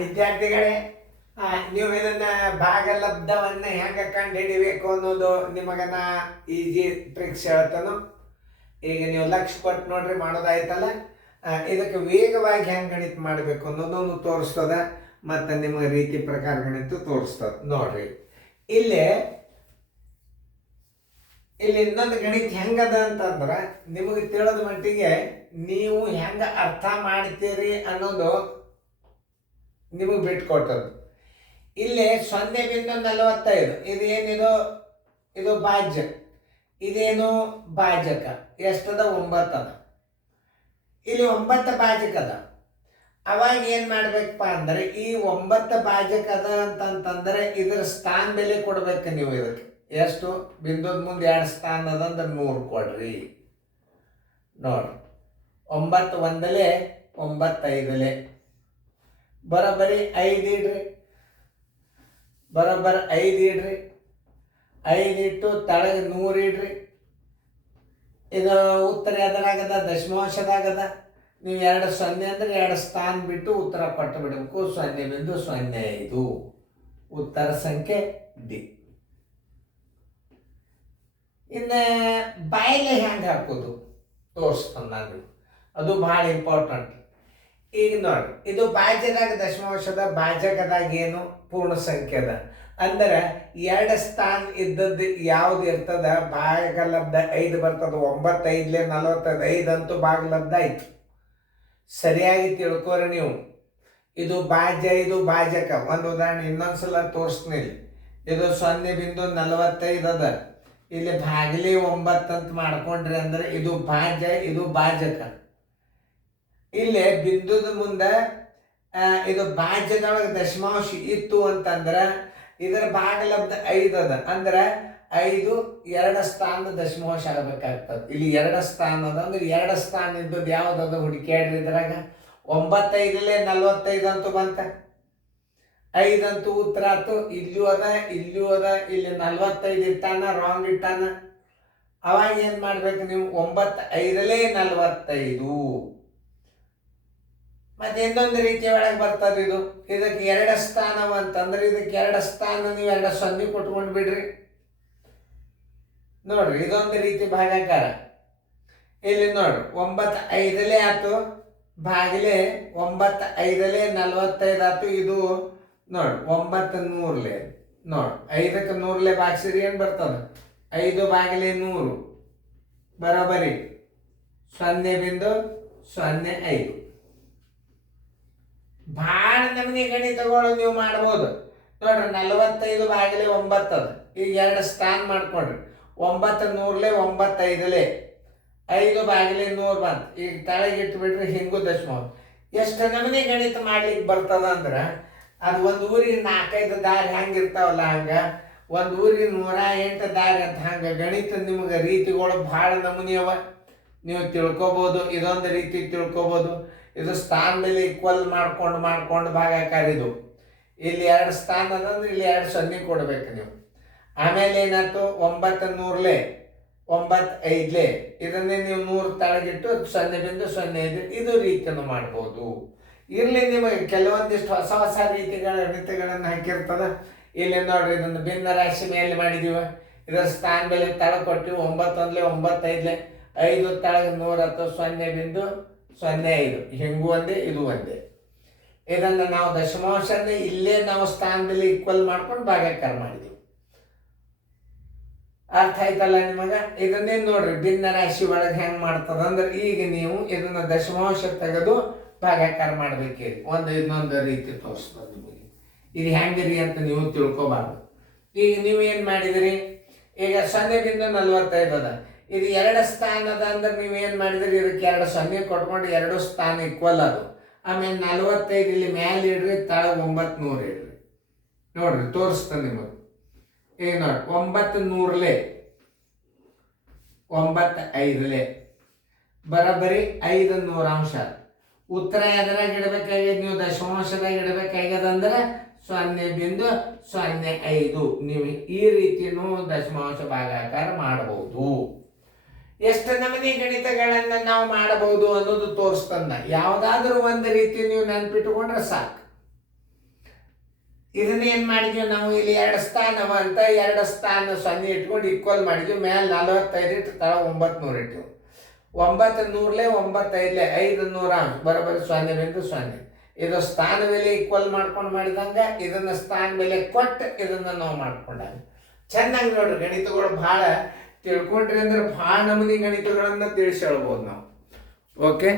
ವಿದ್ಯಾರ್ಥಿಗಳೇ, ನೀವು ಇದನ್ನ ಭಾಗಲಬ್ಧವನ್ನ ಹೆಂಗ ಕಂಡು ಹಿಡಿಬೇಕು ಅನ್ನೋದು ನಿಮಗನ ಈಜಿ ಟ್ರಿಕ್ಸ್ ಹೇಳ್ತಾನು. ಈಗ ನೀವು ಲಕ್ಷ ಕೊಟ್ಟು ನೋಡ್ರಿ ಮಾಡೋದಾಯ್ತಲ್ಲ. ಇದಕ್ಕೆ ವೇಗವಾಗಿ ಹೆಂಗೆ ಗಣಿತ ಮಾಡಬೇಕು ಅನ್ನೋದನ್ನು ತೋರಿಸ್ತದ, ಮತ್ತು ನಿಮಗೆ ರೀತಿ ಪ್ರಕಾರ ಗಣಿತ ತೋರಿಸ್ತದ. ನೋಡ್ರಿ, ಇಲ್ಲಿ ಇನ್ನೊಂದು ಗಣಿತ ಹೆಂಗದ ಅಂತಂದ್ರೆ ನಿಮಗೆ ತಿಳಿದ ಮಟ್ಟಿಗೆ ನೀವು ಹೆಂಗೆ ಅರ್ಥ ಮಾಡ್ತೀರಿ ಅನ್ನೋದು ನಿಮಗೆ ಬಿಟ್ಕೊಟ್ಟದ್ದು. ಇಲ್ಲಿ 0.45 ಇದು ಏನಿದು, ಇದು ಭಾಜ್ಯ, ಇದೇನು ಭಾಜಕ. ಎಷ್ಟದ? 9 ಅದ. ಇಲ್ಲಿ 9 ಭಾಜಕ ಅದ. ಅವಾಗ ಏನು ಮಾಡ್ಬೇಕಪ್ಪ ಅಂದ್ರೆ ಈ 9 ಭಾಜಕ ಅದ ಅಂತಂತಂದ್ರೆ ಇದರ ಸ್ಥಾನ ಬೆಲೆ ಕೊಡ್ಬೇಕು ನೀವು. ಇದಕ್ಕೆ ಎಷ್ಟು? ಬಿಂದುದ ಮುಂದೆ 2 ಸ್ಥಾನ ಅದಂದ್ರೆ 100 ಕೊಡ್ರಿ. ನೋಡ್ರಿ, 9 1 9 5 ಬರೋಬ್ಬರಿ 5 ಇಡ್ರಿ. ಬರೋಬ್ಬರ 5 ಇಡ್ರಿ. 5 ಇಟ್ಟು ತಳಗೆ 100 ಇಡ್ರಿ. ಇದು ಉತ್ತರ ಎದರಾಗದ? ದಶಮಾಂಶದಾಗದ. ನೀವು 2 0 ಅಂದ್ರೆ 2 ಸ್ಥಾನ ಬಿಟ್ಟು ಉತ್ತರ ಕೊಟ್ಟು ಬಿಡಬೇಕು. 0.05 ಉತ್ತರ ಸಂಖ್ಯೆ ಡಿ. ಇನ್ನು ಬಾಯಿಲೆ ಹೆಂಗೆ ಹಾಕೋದು ತೋರಿಸ್ತಾನೆ ನಾನು. ಅದು ಭಾಳ ಇಂಪಾರ್ಟೆಂಟ್. ಈಗ ನೋಡ್ರಿ, ಇದು ಭಾಜ್ಯದಾಗ ದಶಮಾಂಶದ, ಭಾಜಕದಾಗ ಏನು ಪೂರ್ಣ ಸಂಖ್ಯೆ ಅದ. ಅಂದ್ರೆ 2 ಸ್ಥಾನ ಇದ್ದದ್ದು ಯಾವ್ದು ಇರ್ತದ? ಭಾಗಲಬ್ಧ 5 ಬರ್ತದ. 9 5 45 ಅಂತೂ ಭಾಗಲಬ್ಧ ಆಯ್ತು. ಸರಿಯಾಗಿ ತಿಳ್ಕೊರಿ ನೀವು. ಇದು ಭಾಜ್ಯ, ಇದು ಭಾಜಕ. ಒಂದು ಉದಾಹರಣೆ ಇನ್ನೊಂದ್ಸಲ ತೋರಿಸ್ತೀನಿ. ಇದು 0.45 ಅದ. ಇಲ್ಲಿ ಭಾಗಲಿ 9 ಅಂತ ಮಾಡ್ಕೊಂಡ್ರಿ ಅಂದ್ರೆ ಇದು ಭಾಜ್ಯ, ಇದು ಭಾಜಕ. ಇಲ್ಲಿ ಬಿಂದುದ ಮುಂದೆ ಇದು ಭಾಜ್ಯದೊಳಗೆ ದಶಮಾಂಶ ಇತ್ತು ಅಂತಂದ್ರೆ ಇದರ ಭಾಗಲಬ್ಧ 5 ಅದ. ಅಂದ್ರೆ 5 2 ಸ್ಥಾನದ ದಶಮಾಂಶ ಆಗಬೇಕಾಗ್ತದೆ. ಇಲ್ಲಿ 2 ಸ್ಥಾನ ಅದ. ಅಂದ್ರೆ 2 ಸ್ಥಾನ ಇದ್ದದ್ದು ಯಾವ್ದದ ಹುಡುಕ್ಯಾಡ್ರಿ. ಇದ್ರಾಗ 9 5 45 ಅಂತೂ ಬಂತ. 5 ಅಂತೂ ಉತ್ತರ ಆಯ್ತು. ಇಲ್ಲೂ ಅದ, ಇಲ್ಲೂ ಅದ. ಇಲ್ಲಿ 45 ಇಟ್ಟಾನ, ರಾಂಗ್ ಇಟ್ಟಾನ. ಅವಾಗ ಏನ್ ಮಾಡ್ಬೇಕು ನೀವು? 9 5 45. ಮತ್ತೆ ಇನ್ನೊಂದು ರೀತಿಯ ಒಳಗೆ ಬರ್ತದೆ ಇದು. ಇದಕ್ಕೆ 2 ಸ್ಥಾನವ ಅಂತಂದ್ರೆ ಇದಕ್ಕೆ 2 ಸ್ಥಾನ ನೀವು 2 0 ಕೊಟ್ಕೊಂಡು ಬಿಡ್ರಿ. ನೋಡ್ರಿ, ಇದೊಂದು ರೀತಿ ಭಾಗಾಕಾರ. ಇಲ್ಲಿ ನೋಡ್ರಿ, 9 5 ಆಯ್ತು. ಭಾಗಿಲೆ 9 5 45 ಆಯ್ತು. ಇದು ನೋಡ್ರಿ 9 100 ನೋಡ್ರಿ, 5ಕ್ಕೆ 100 ಭಾಗಿಸಿರಿ ಏನು ಬರ್ತದೆ? 5 ಭಾಗಿಲೆ 100 ಬರೋಬರಿ 0.05. ಭಾಳ ನಮೂನಿ ಗಣಿತಗಳು ನೀವು ಮಾಡ್ಬೋದು. ನೋಡ್ರಿ, 45 ಭಾಗಿಲೆ 9 ಅದ. ಈಗ 2 ಸ್ಥಾನ ಮಾಡ್ಕೊಡ್ರಿ. 9 100 9 5 ಭಾಗಿಲೆ 100 ಬಂತು. ಈಗ ತಳಗೆ ಇಟ್ಟು ಬಿಡ್ರಿ. ಹಿಂಗೂ ದಶಮಾಂಶ. ಎಷ್ಟು ನಮೂನಿ ಗಣಿತ ಮಾಡ್ಲಿಕ್ಕೆ ಬರ್ತದ ಅಂದ್ರೆ ಅದು ಒಂದು ಊರಿಗೆ 4-5 ದಾರಿ ಹಂಗಿರ್ತಾವಲ್ಲ, ಹಂಗೆ ಒಂದು ಊರಿಗೆ 108 ದಾರಿ ಅಂತ. ಹಂಗೆ ಗಣಿತ ನಿಮಗೆ ರೀತಿಗಳು ಭಾಳ ನಮೂನಿ ಅವ. ನೀವು ತಿಳ್ಕೊಬೋದು. ಇದೊಂದು ರೀತಿ ತಿಳ್ಕೊಬೋದು. ಇದು ಸ್ಥಾನ ಮೇಲೆ ಈಕ್ವಲ್ ಮಾಡ್ಕೊಂಡು ಭಾಗಾಕಾರ. ಇದು ಇಲ್ಲಿ 2 ಸ್ಥಾನ ಅದಂದ್ರೆ ಇಲ್ಲಿ 2 0 ಕೊಡ್ಬೇಕು ನೀವು. ಆಮೇಲೆ ಏನಾಯ್ತು? 9 100 9 5 ಇದನ್ನೇ ನೀವು 100 ತಳಗಿಟ್ಟು 0.05 ಇದು ರೀತಿಯನ್ನು ಮಾಡ್ಬೋದು. ಇರ್ಲಿ, ನಿಮಗೆ ಕೆಲವೊಂದಿಷ್ಟು ಹೊಸ ಹೊಸ ಗಣಿತಗಳನ್ನು ಹಾಕಿರ್ತದ. ಇಲ್ಲಿ ನೋಡ್ರಿ, ಇದನ್ನು ಭಿನ್ನ ರಾಶಿ ಮೇಲೆ ಮಾಡಿದೀವ. ಇದರ ಸ್ಥಾನ ಬೆಲೆ ತಳ ಕೊಟ್ಟಿವಿ. 9 1 9 5 ತಳಗ 100 0.05. ಹಿಂಗೂ ಒಂದೇ, ಇದು ಒಂದೇ. ಇದನ್ನು ನಾವು ದಶಮಾಂಶನೇ ಇಲ್ಲೇ ನಾವು ಸ್ಥಾನದಲ್ಲಿ ಈಕ್ವಲ್ ಮಾಡ್ಕೊಂಡು ಭಾಗಾಕಾರ ಮಾಡಿದೀವಿ. ಅರ್ಥ ಆಯ್ತಲ್ಲ ನಿಮಗ? ಇದನ್ನೇ ನೋಡ್ರಿ, ಭಿನ್ನ ರಾಶಿ ಒಳಗೆ ಹೆಂಗ್ ಮಾಡ್ತದ ಅಂದ್ರೆ ಈಗ ನೀವು ಇದನ್ನ ದಶಮಾಂಶ ತೆಗೆದು ಭಾಗಾಕಾರ ಮಾಡ್ಬೇಕೇಳಿ. ಇನ್ನೊಂದು ರೀತಿ ತೋರಿಸ್ತದೆ ನಿಮಗೆ. ಇದು ಹೆಂಗಿರಿ ಅಂತ ನೀವು ತಿಳ್ಕೊಬಾರ್ದು. ಈಗ ನೀವು ಏನು ಮಾಡಿದಿರಿ? ಈಗ 0.45 ಅದ. ಇದು 2 ಸ್ಥಾನ ಅದ ಅಂದ್ರೆ ನೀವು ಏನು ಮಾಡಿದ್ರಿ? ಇದಕ್ಕೆ 2 0 ಕೊಟ್ಕೊಂಡು 2 ಸ್ಥಾನ ಈಕ್ವಲ್ ಅದು. ಆಮೇಲೆ 45 ಇಲ್ಲಿ ಮ್ಯಾಲೆ ಇಡ್ರಿ, ತಳ 900 ಇಡ್ರಿ. ನೋಡ್ರಿ, ತೋರಿಸ್ತಾನೆ ನಿಮಗೆ. ಈಗ ನೋಡಿ, 9 100 9 5 ಬರೋಬ್ಬರಿ 5 100 ಉತ್ತರ ಎದರಾಗ ಇಡಬೇಕಾಗ್ಯದ? ನೀವು ದಶಮಾಂಶದಾಗ ಇಡಬೇಕಾಗ್ಯದ ಅಂದ್ರೆ 0.05. ನೀವು ಈ ರೀತಿನೂ ದಶಮಾಂಶ ಭಾಗಾಕಾರ ಮಾಡಬಹುದು. ಎಷ್ಟು ನಮೂನಿ ಗಣಿತಗಳನ್ನ ನಾವು ಮಾಡಬಹುದು ಅನ್ನೋದು ತೋರಿಸ್ತಂದ. ಯಾವುದಾದ್ರೂ ಒಂದು ರೀತಿ ನೀವು ನೆನ್ಪಿಟ್ಟುಕೊಂಡ್ರೆ ಸಾಕು. ಇದನ್ನೇನು ಮಾಡಿದ್ವಿ ನಾವು ಇಲ್ಲಿ 2 ಸ್ಥಾನವ ಅಂತ 2 ಸ್ಥಾನ 0 ಇಟ್ಕೊಂಡು ಈಕ್ವಲ್ ಮಾಡಿದ್ವಿ. ಮೇಲೆ 45 ಇಟ್ಟು ತಳ 900 ಇಟ್ಟಿವಿ. 900 95 500 ಬರೋಬ್ಬರಿ 0.0. ಇದು ಸ್ಥಾನ ಬೆಲೆ ಈಕ್ವಲ್ ಮಾಡ್ಕೊಂಡು ಮಾಡಿದಂಗೆ ಇದನ್ನ ಸ್ಥಾನ ಬೆಲೆ ಕೊಟ್ಟು ಇದನ್ನ ನಾವು ಮಾಡ್ಕೊಂಡಾಗ ಚೆನ್ನಾಗಿ ನೋಡ್ರಿ. ಗಣಿತಗಳು ಭಾಳ ತಿಳ್ಕೊಂಡ್ರಿ ಅಂದ್ರೆ ಭಾಳ ನಮೂನಿ ಗಣಿತಗಳನ್ನ ತಿಳಿಸಿ ಹೇಳ್ಬೋದು ನಾವು. ಓಕೆ.